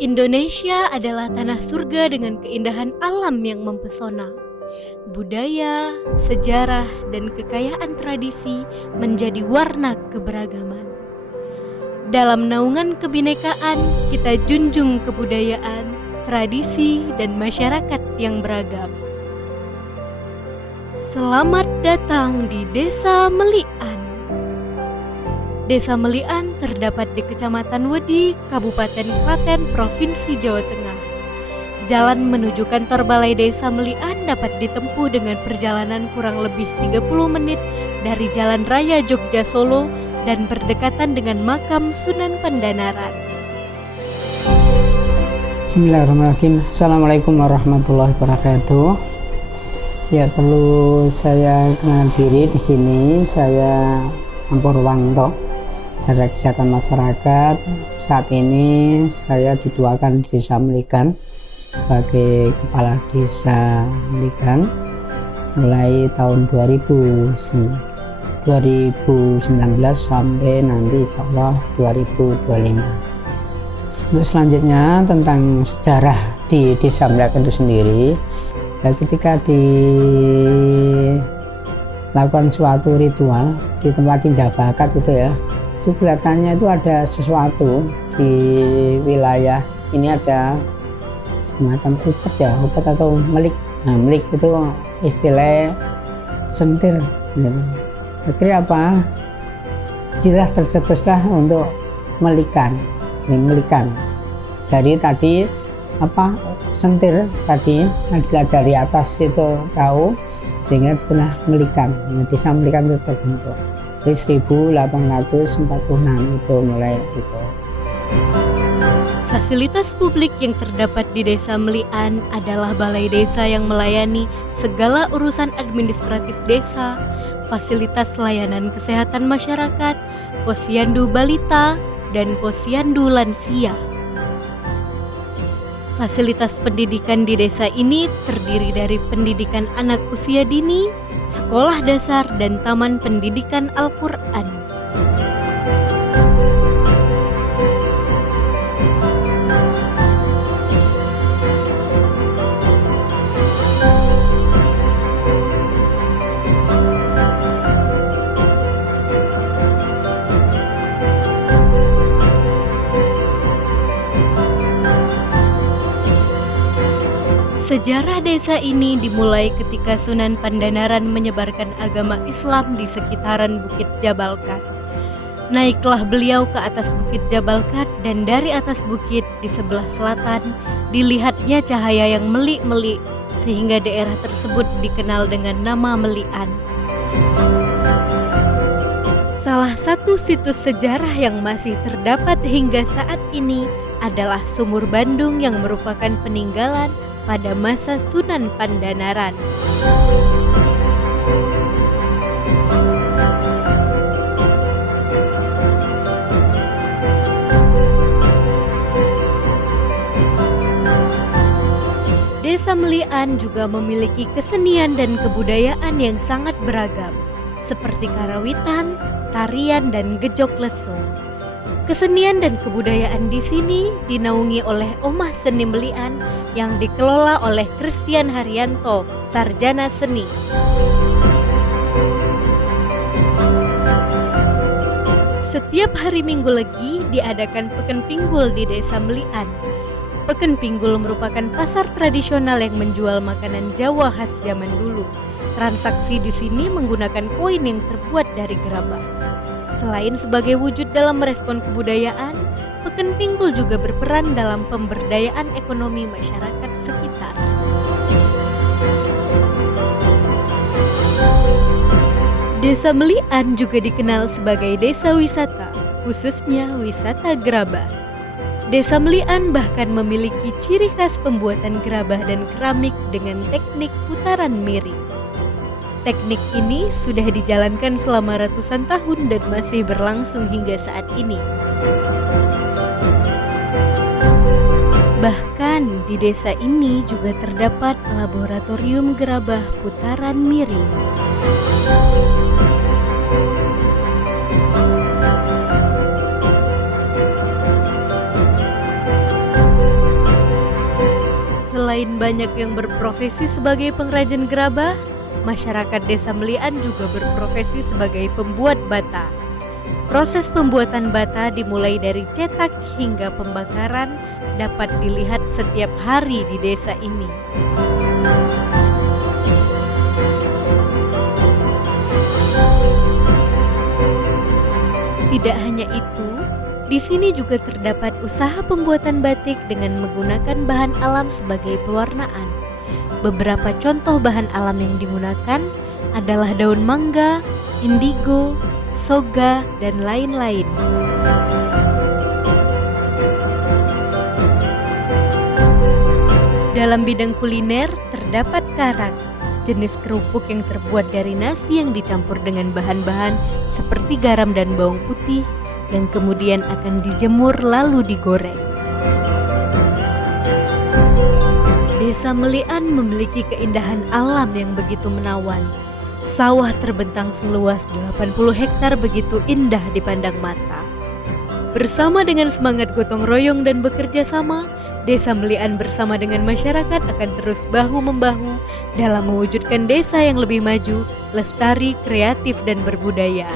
Indonesia adalah tanah surga dengan keindahan alam yang mempesona. Budaya, sejarah, dan kekayaan tradisi menjadi warna keberagaman. Dalam naungan kebinekaan, kita junjung kebudayaan, tradisi, dan masyarakat yang beragam. Selamat datang di Desa Melian. Desa Melian terdapat di Kecamatan Wedi, Kabupaten Klaten, Provinsi Jawa Tengah. Jalan menuju kantor Balai Desa Melian dapat ditempuh dengan perjalanan kurang lebih 30 menit dari Jalan Raya Jogja Solo dan berdekatan dengan makam Sunan Pandanaran. Bismillahirrahmanirrahim. Assalamualaikum warahmatullahi wabarakatuh. Ya, perlu saya kenal diri di sini. Saya Purwanto, Sarjana Kesehatan Masyarakat. Saat ini saya dituakan di Desa Melikan sebagai Kepala Desa Melikan mulai tahun 2019 sampai nanti insya Allah 2025. Untuk selanjutnya tentang sejarah di Desa Melikan itu sendiri, ketika dilakukan suatu ritual di tempat tinja bakat itu itu kelihatannya itu ada sesuatu di wilayah ini, ada semacam upet atau melik. Nah, melik itu istilah sentir gitu. Akhirnya apa? Jirah tercetuslah untuk melikan dari tadi sentir tadi adalah dari atas itu tahu, sehingga sudah melikan. Desa Melikan itu terbentuk dari 1846 itu mulai itu. Fasilitas publik yang terdapat di Desa Melian adalah Balai Desa yang melayani segala urusan administratif desa, fasilitas layanan kesehatan masyarakat, posyandu balita, dan posyandu lansia. Fasilitas pendidikan di desa ini terdiri dari pendidikan anak usia dini, sekolah dasar, dan taman pendidikan Al-Quran. Sejarah desa ini dimulai ketika Sunan Pandanaran menyebarkan agama Islam di sekitaran Bukit Jabalkat. Naiklah beliau ke atas Bukit Jabalkat, dan dari atas bukit di sebelah selatan dilihatnya cahaya yang melik-melik, sehingga daerah tersebut dikenal dengan nama Melian. Salah satu situs sejarah yang masih terdapat hingga saat ini adalah Sumur Bandung yang merupakan peninggalan pada masa Sunan Pandanaran. Desa Melian juga memiliki kesenian dan kebudayaan yang sangat beragam, seperti karawitan, tarian, dan gejok lesung. Kesenian dan kebudayaan di sini dinaungi oleh Omah Seni Melian yang dikelola oleh Christian Haryanto, Sarjana Seni. Setiap hari Minggu Legi diadakan Peken Pinggul di Desa Melian. Peken Pinggul merupakan pasar tradisional yang menjual makanan Jawa khas zaman dulu. Transaksi di sini menggunakan koin yang terbuat dari gerabah. Selain sebagai wujud dalam merespon kebudayaan, Peken Pinggul juga berperan dalam pemberdayaan ekonomi masyarakat sekitar. Desa Melian juga dikenal sebagai desa wisata, khususnya wisata gerabah. Desa Melian bahkan memiliki ciri khas pembuatan gerabah dan keramik dengan teknik putaran miring. Teknik ini sudah dijalankan selama ratusan tahun dan masih berlangsung hingga saat ini. Bahkan di desa ini juga terdapat laboratorium gerabah putaran miring. Selain banyak yang berprofesi sebagai pengrajin gerabah, masyarakat Desa Melian juga berprofesi sebagai pembuat bata. Proses pembuatan bata dimulai dari cetak hingga pembakaran dapat dilihat setiap hari di desa ini. Tidak hanya itu, di sini juga terdapat usaha pembuatan batik dengan menggunakan bahan alam sebagai pewarnaan. Beberapa contoh bahan alam yang digunakan adalah daun mangga, indigo, soga, dan lain-lain. Dalam bidang kuliner terdapat karak, jenis kerupuk yang terbuat dari nasi yang dicampur dengan bahan-bahan seperti garam dan bawang putih yang kemudian akan dijemur lalu digoreng. Desa Melian memiliki keindahan alam yang begitu menawan. Sawah terbentang seluas 80 hektar begitu indah dipandang mata. Bersama dengan semangat gotong royong dan bekerja sama, Desa Melian bersama dengan masyarakat akan terus bahu-membahu dalam mewujudkan desa yang lebih maju, lestari, kreatif, dan berbudaya.